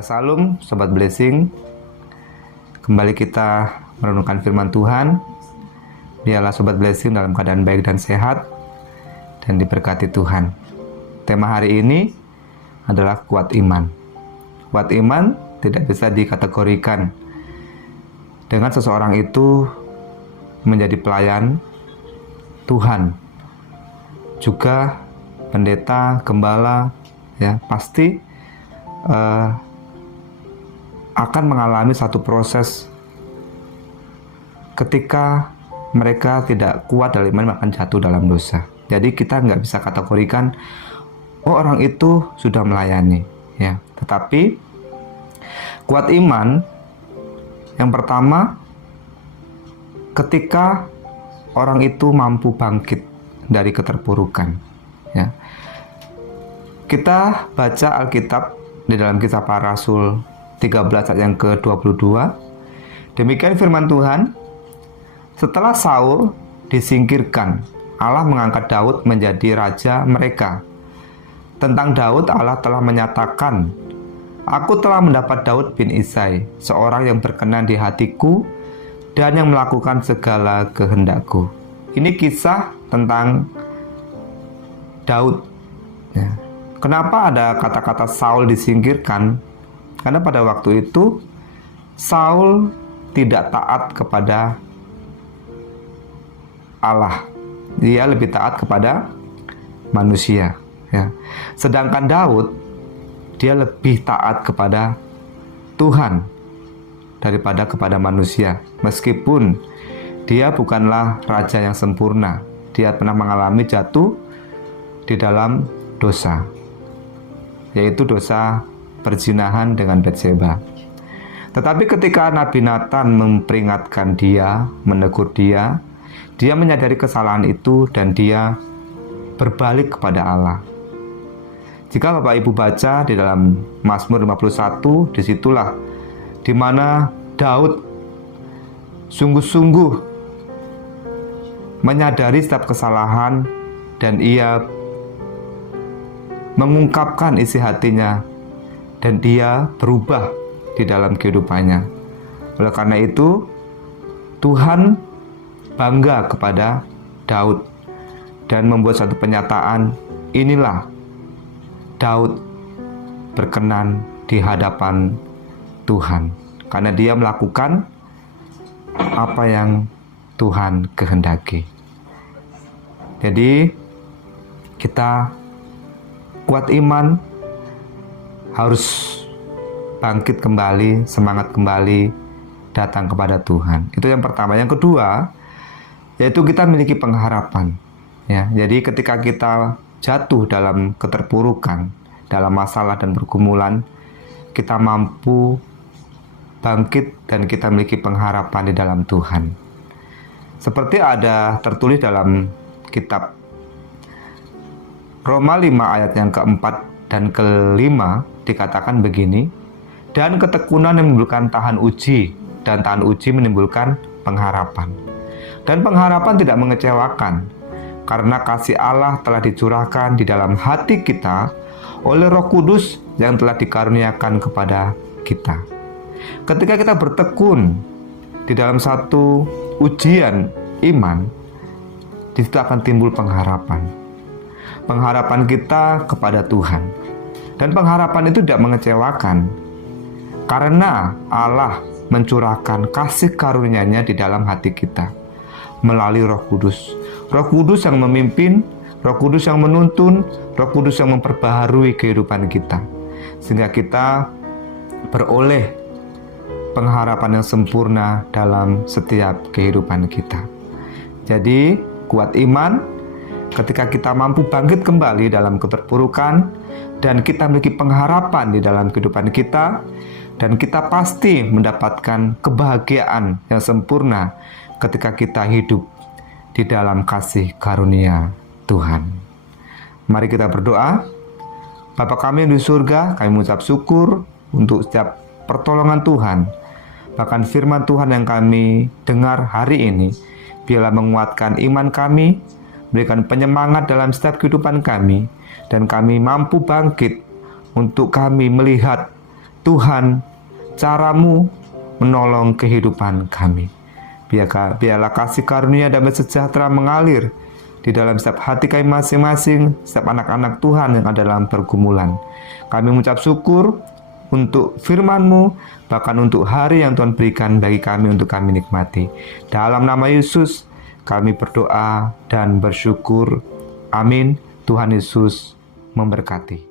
Salam Sobat Blessing. Kembali kita merenungkan firman Tuhan. Biarlah Sobat Blessing dalam keadaan baik dan sehat dan diberkati Tuhan. Tema hari ini adalah kuat iman. Kuat iman tidak bisa dikategorikan dengan seseorang itu menjadi pelayan Tuhan, juga pendeta, gembala, ya pasti akan mengalami satu proses ketika mereka tidak kuat dalam iman, akan jatuh dalam dosa. Jadi kita nggak bisa kategorikan orang itu sudah melayani, ya. Tetapi kuat iman yang pertama, ketika orang itu mampu bangkit dari keterpurukan, ya. Kita baca Alkitab di dalam Kisah Para Rasul 13 ayat yang ke-22. Demikian firman Tuhan, setelah Saul disingkirkan, Allah mengangkat Daud menjadi raja mereka. Tentang Daud, Allah telah menyatakan, Aku telah mendapat Daud bin Isai, seorang yang berkenan di hatiku dan yang melakukan segala kehendakku. Ini kisah tentang Daud, ya. Kenapa ada kata-kata Saul disingkirkan? Karena pada waktu itu Saul tidak taat kepada Allah. Dia lebih taat kepada manusia, ya. Sedangkan Daud, dia lebih taat kepada Tuhan daripada kepada manusia. Meskipun dia bukanlah raja yang sempurna, dia pernah mengalami jatuh di dalam dosa, yaitu dosa perzinahan dengan Batseba. Tetapi ketika Nabi Nathan memperingatkan dia, menegur dia menyadari kesalahan itu dan dia berbalik kepada Allah. Jika Bapak Ibu baca di dalam Mazmur 51, disitulah di mana Daud sungguh-sungguh menyadari setiap kesalahan dan ia mengungkapkan isi hatinya dan dia berubah di dalam kehidupannya. Oleh karena itu, Tuhan bangga kepada Daud dan membuat satu pernyataan, inilah Daud berkenan di hadapan Tuhan, karena dia melakukan apa yang Tuhan kehendaki. Jadi kita kuat iman harus bangkit kembali, semangat kembali datang kepada Tuhan. Itu yang pertama. Yang kedua, yaitu kita memiliki pengharapan, ya. Jadi ketika kita jatuh dalam keterpurukan, dalam masalah dan pergumulan, kita mampu bangkit dan kita memiliki pengharapan di dalam Tuhan. Seperti ada tertulis dalam kitab Roma 5 ayat yang keempat dan kelima, dikatakan begini, dan ketekunan menimbulkan tahan uji, dan tahan uji menimbulkan pengharapan. Dan pengharapan tidak mengecewakan, karena kasih Allah telah dicurahkan di dalam hati kita oleh Roh Kudus yang telah dikaruniakan kepada kita. Ketika kita bertekun di dalam satu ujian iman, di situ akan timbul pengharapan. Pengharapan kita kepada Tuhan. Dan pengharapan itu tidak mengecewakan, karena Allah mencurahkan kasih karunia-Nya di dalam hati kita melalui Roh Kudus. Roh Kudus yang memimpin, Roh Kudus yang menuntun, Roh Kudus yang memperbaharui kehidupan kita, sehingga kita beroleh pengharapan yang sempurna dalam setiap kehidupan kita. Jadi, kuat iman ketika kita mampu bangkit kembali dalam keterpurukan dan kita memiliki pengharapan di dalam kehidupan kita, dan kita pasti mendapatkan kebahagiaan yang sempurna ketika kita hidup di dalam kasih karunia Tuhan. Mari kita berdoa. Bapa kami yang di surga, kami mengucap syukur untuk setiap pertolongan Tuhan. Bahkan firman Tuhan yang kami dengar hari ini, biarlah menguatkan iman kami, berikan penyemangat dalam setiap kehidupan kami, dan kami mampu bangkit untuk kami melihat Tuhan, cara-Mu menolong kehidupan kami. Biarlah kasih karunia damai sejahtera mengalir di dalam setiap hati kami masing-masing, setiap anak-anak Tuhan yang ada dalam pergumulan. Kami mengucap syukur untuk firman-Mu, bahkan untuk hari yang Tuhan berikan bagi kami untuk kami nikmati. Dalam nama Yesus, kami berdoa dan bersyukur. Amin. Tuhan Yesus memberkati.